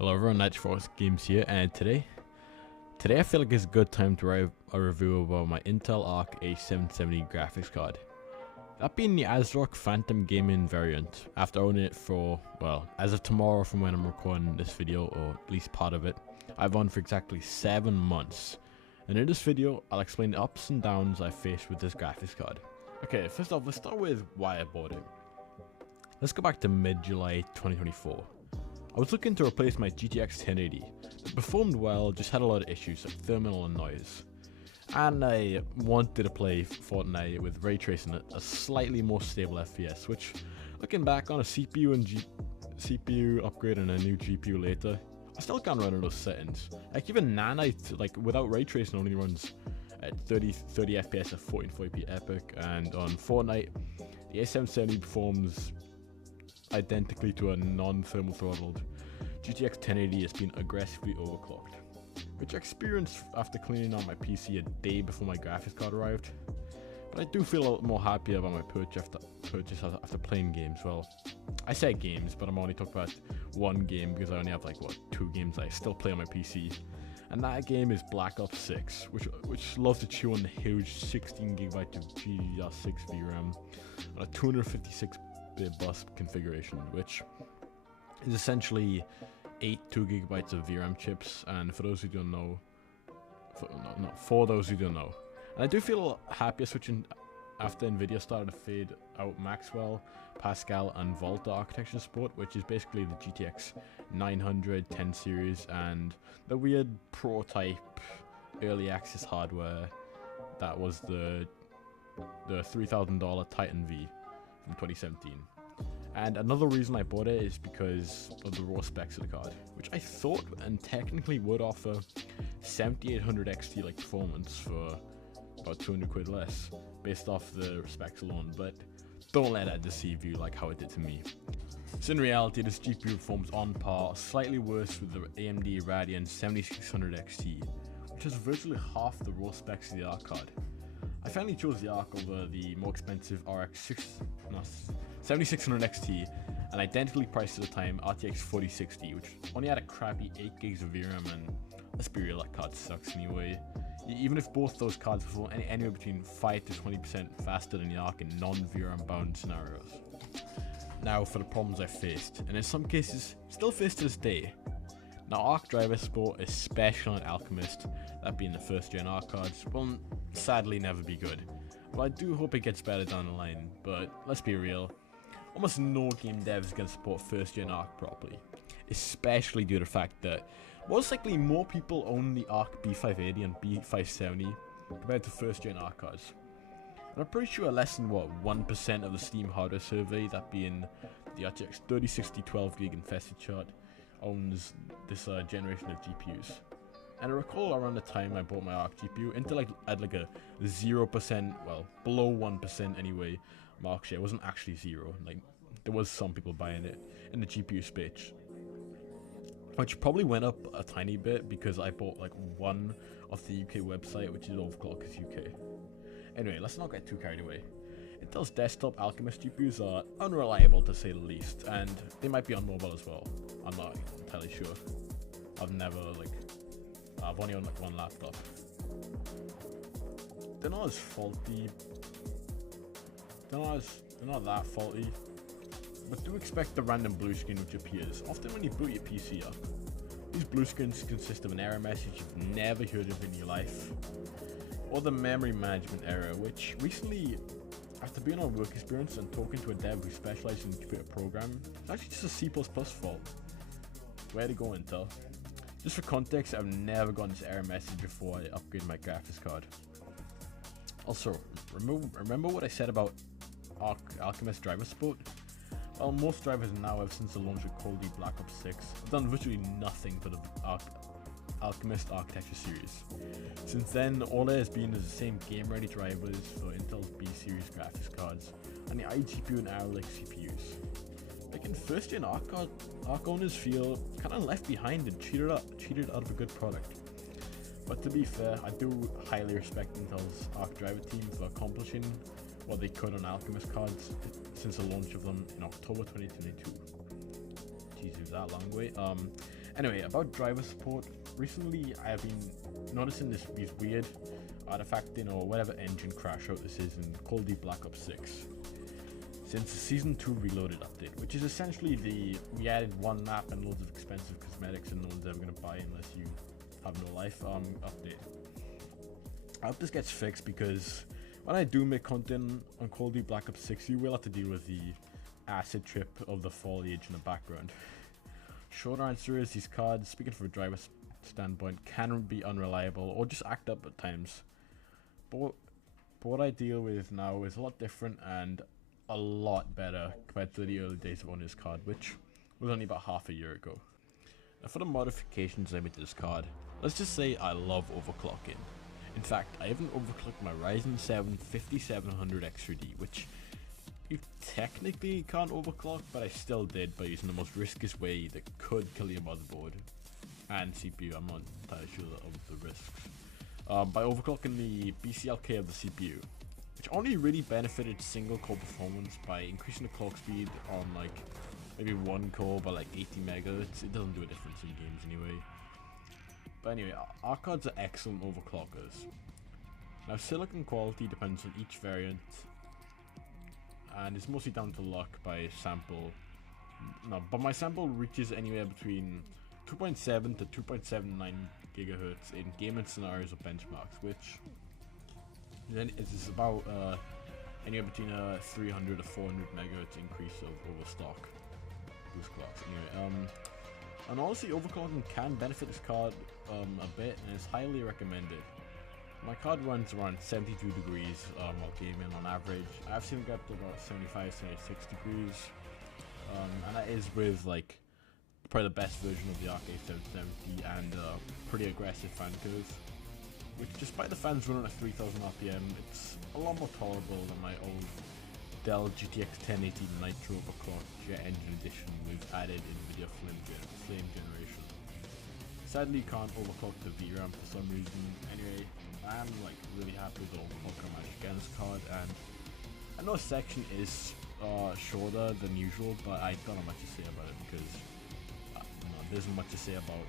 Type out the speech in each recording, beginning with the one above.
Hello everyone, Force Games here, and today I feel like it's a good time to write a review about my Intel Arc A770 graphics card. That being the ASRock Phantom Gaming variant, after owning it for, well, as of tomorrow from when I'm recording this video, or at least part of it, I've owned for exactly 7 months. And in this video, I'll explain the ups and downs I faced with this graphics card. Okay, first off, let's start with why I bought it. Let's go back to mid-July 2024. I was looking to replace my GTX 1080. It performed well, just had a lot of issues like thermal and noise. And I wanted to play Fortnite with ray tracing at a slightly more stable FPS, which, looking back on a CPU upgrade and a new GPU later, I still can't run in those settings. Like even Nanite, like without ray tracing, only runs at 30 FPS at 1440p epic, and on Fortnite, the A770 performs identically to a non-thermal throttled GTX 1080 has been aggressively overclocked, which I experienced after cleaning out my PC a day before my graphics card arrived. But I do feel a lot more happy about my purchase after playing games. Well, I say games, but I'm only talking about one game because I only have like 2 games I still play on my PC, and that game is Black Ops 6, which loves to chew on the huge 16GB of GDDR6 VRAM on a 256-bit bus configuration, which is essentially 8 2GB of VRAM chips. And for those who don't know, and I do feel happier switching after Nvidia started to fade out Maxwell, Pascal, and Volta architecture support, which is basically the GTX 900 10 series and the weird prototype early access hardware that was the $3,000 Titan V from 2017. And another reason I bought it is because of the raw specs of the card, which I thought and technically would offer 7800 XT like performance for about 200 quid less based off the specs alone, but don't let that deceive you like how it did to me. So in reality, this GPU performs on par, slightly worse with the AMD Radeon 7600 XT, which has virtually half the raw specs of the Arc card. I finally chose the Arc over the more expensive 7600 XT, and identically priced at the time RTX 4060, which only had a crappy 8GB of VRAM, and let's be real, that card sucks anyway. Even if both those cards perform anywhere between 5 to 20% faster than the Arc in non-VRAM bound scenarios. Now for the problems I faced, and in some cases still face to this day. Now Arc driver support, especially on Alchemist, that being the first gen Arc cards, will sadly never be good. But I do hope it gets better down the line, but let's be real, almost no game dev is going to support first gen Arc properly, especially due to the fact that most likely more people own the Arc B580 and B570 compared to first gen Arc cards. And I'm pretty sure less than 1% of the Steam hardware survey, that being the RTX 3060 12GB infested chart, owns this generation of GPUs. And I recall around the time I bought my Arc GPU, Intel had like a 0%, well, below 1% anyway, market share. It wasn't actually 0, like there was some people buying it in the GPU space, which probably went up a tiny bit because I bought like one of the UK website, which is Overclockers UK. Anyway, let's not get too carried away. Intel's desktop Alchemist GPUs are unreliable to say the least, and they might be on mobile as well. I'm not entirely sure. I've only owned one laptop. They're not as faulty. They're not that faulty, but do expect the random blue screen which appears often when you boot your PC up. These blue screens consist of an error message you've never heard of in your life, or the memory management error, which recently, after being on work experience and talking to a dev who specializes in computer programming, it's actually just a C++ fault. Where to go, Intel? Just for context, I've never gotten this error message before I upgrade my graphics card. Also, remember what I said about Alchemist driver support? Well, most drivers now, ever since the launch of Cold Deep Black Ops 6, have done virtually nothing for the Alchemist architecture series. Since then, all there has been is the same game-ready drivers for Intel's B-series graphics cards and the iGPU and ARLX CPUs. Making first-gen Arc owners feel kind of left behind and cheated out of a good product. But to be fair, I do highly respect Intel's Arc driver team for accomplishing what they could on Alchemist cards since the launch of them in October 2022. Jesus, that long way. Anyway, about driver support. Recently, I have been noticing these weird artifacting or whatever engine crash out this is in Call of Duty Black Ops 6. Since the Season 2 Reloaded update, which is essentially we added one map and loads of expensive cosmetics and no one's ever going to buy unless you have no life update. I hope this gets fixed because when I do make content on Call of Duty Black Ops 6, you will have to deal with the acid trip of the foliage in the background. Short answer is these cards, speaking from a driver standpoint, can be unreliable or just act up at times. But what I deal with now is a lot different and a lot better compared to the early days of owning this card, which was only about half a year ago. Now for the modifications I made to this card, let's just say I love overclocking. In fact, I even overclocked my Ryzen 7 5700 X3D, which you technically can't overclock, but I still did by using the most riskiest way that could kill your motherboard and CPU. I'm not entirely sure of the risks. By overclocking the BCLK of the CPU, which only really benefited single core performance by increasing the clock speed on like maybe one core by like 80 megahertz. It doesn't do a difference in games anyway. But anyway, our cards are excellent overclockers. Now silicon quality depends on each variant, and it's mostly down to luck by sample. No, but my sample reaches anywhere between 2.7 to 2.79 gigahertz in gaming scenarios or benchmarks, which then is about anywhere between a 300 to 400 megahertz increase over stock boost clocks. Anyway, and honestly, overclocking can benefit this card a bit, and it's highly recommended. My card runs around 72 degrees while gaming on average. I've seen it go up to about 75, 76 degrees, and that is with like probably the best version of the Arc A770 and pretty aggressive fan curve, which despite the fans running at 3000 RPM, it's a lot more tolerable than my old Dell GTX 1080 Nitro overclocked Jet Engine Edition with added NVIDIA flame generation. Sadly, can't overclock the VRAM for some reason. Anyway, I am like really happy with the overclock I managed to get this card, and I know section is shorter than usual, but I don't have much to say about it because there isn't much to say about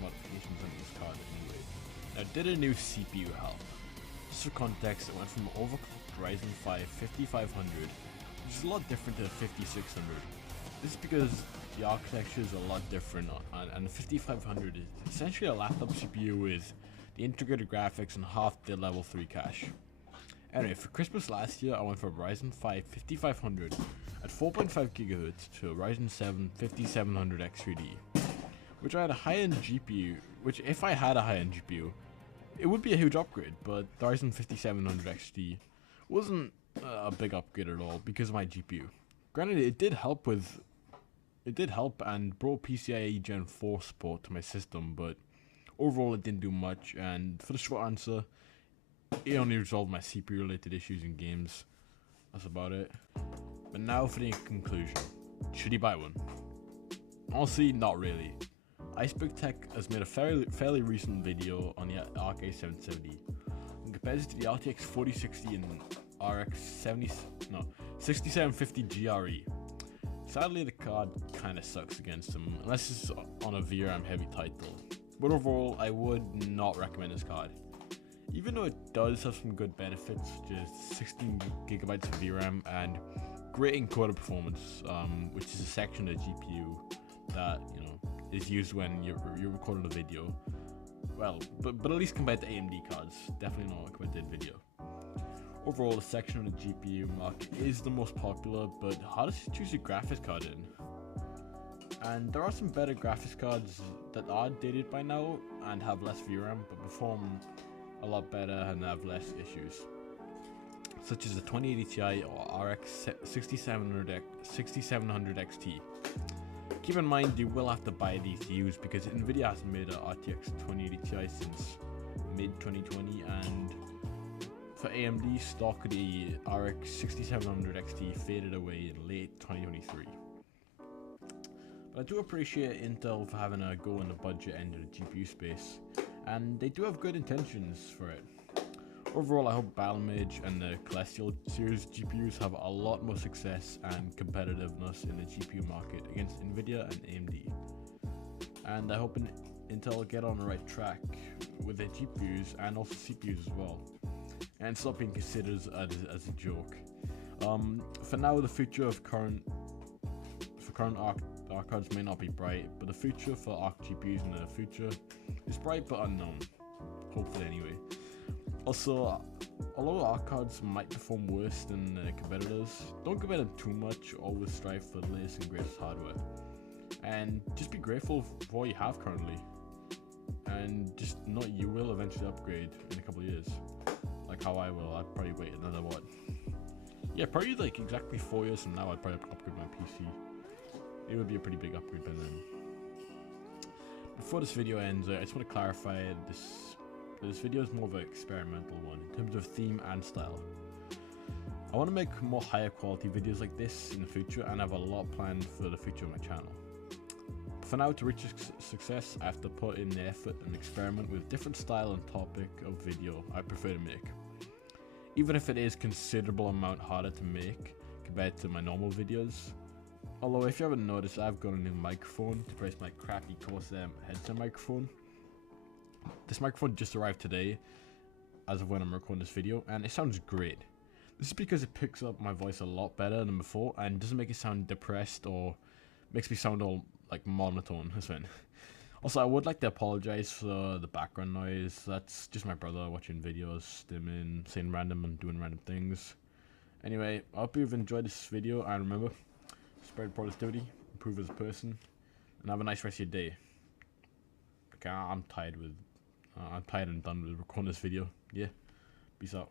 modifications on this card anyway. Now, did a new CPU help? Just for context, it went from overclocked Ryzen 5 5500, which is a lot different to the 5600. This is because the architecture is a lot different, and the 5500 is essentially a laptop CPU with the integrated graphics and half the level 3 cache. Anyway, for Christmas last year, I went from Ryzen 5 5500 at 4.5 GHz to a Ryzen 7 5700 X3D, which I had a high-end GPU, which if I had a high-end GPU, it would be a huge upgrade, but the Ryzen 5700 XD wasn't a big upgrade at all because of my GPU. Granted, it did help and brought PCIe Gen 4 support to my system, but overall it didn't do much, and for the short answer, it only resolved my CPU related issues in games. That's about it. But now for the conclusion. Should you buy one? Honestly, not really. Iceberg Tech has made a fairly recent video on the Arc A770 and compares it to the RTX 4060 and RX 6750 GRE. Sadly, the card kinda sucks against them, unless it's on a VRAM heavy title. But overall, I would not recommend this card. Even though it does have some good benefits, such as 16 gigabytes of VRAM and great encoder performance, which is a section of the GPU that is used when you're recording a video. Well, but at least compared to AMD cards, definitely not compared to NVIDIA. Overall, the section of the GPU market is the most popular, but hardest to choose a graphics card in. And there are some better graphics cards that are dated by now and have less VRAM, but perform a lot better and have less issues, such as the 2080 Ti or RX 6700 XT. Keep in mind, you will have to buy these used because NVIDIA hasn't made an RTX 2080 Ti since mid-2020, and for AMD, stock of the RX 6700 XT faded away in late 2023. But I do appreciate Intel for having a go in the budget end of the GPU space, and they do have good intentions for it. Overall, I hope Battlemage and the Celestial series GPUs have a lot more success and competitiveness in the GPU market against Nvidia and AMD. And I hope Intel will get on the right track with their GPUs and also CPUs as well, and stop being considered as a joke. For now, the future of current Arc cards may not be bright, but the future for Arc GPUs in the future is bright but unknown. Hopefully, anyway. Also, although Arc cards might perform worse than competitors, don't compare them too much. Always strive for the latest and greatest hardware, and just be grateful for what you have currently. And just know you will eventually upgrade in a couple of years, like how I will. I'd probably wait another what? Yeah, probably like exactly 4 years from now. I'd probably upgrade my PC. It would be a pretty big upgrade by then. Before this video ends, I just want to clarify this video is more of an experimental one in terms of theme and style. I want to make more higher quality videos like this in the future, and I have a lot planned for the future of my channel. For now, to reach success, I have to put in the effort and experiment with different style and topic of video I prefer to make. Even if it is considerable amount harder to make compared to my normal videos. Although if you haven't noticed, I've got a new microphone to replace my crappy Corsair headset microphone. This microphone just arrived today, as of when I'm recording this video, and it sounds great. This is because it picks up my voice a lot better than before and doesn't make it sound depressed or makes me sound all like monotone. Also, I would like to apologize for the background noise. That's just my brother watching videos, stimming, saying random and doing random things. Anyway, I hope you've enjoyed this video, and remember, spread positivity, improve as a person, and have a nice rest of your day. Okay, I'm tired and done with recording this video. Yeah, peace out.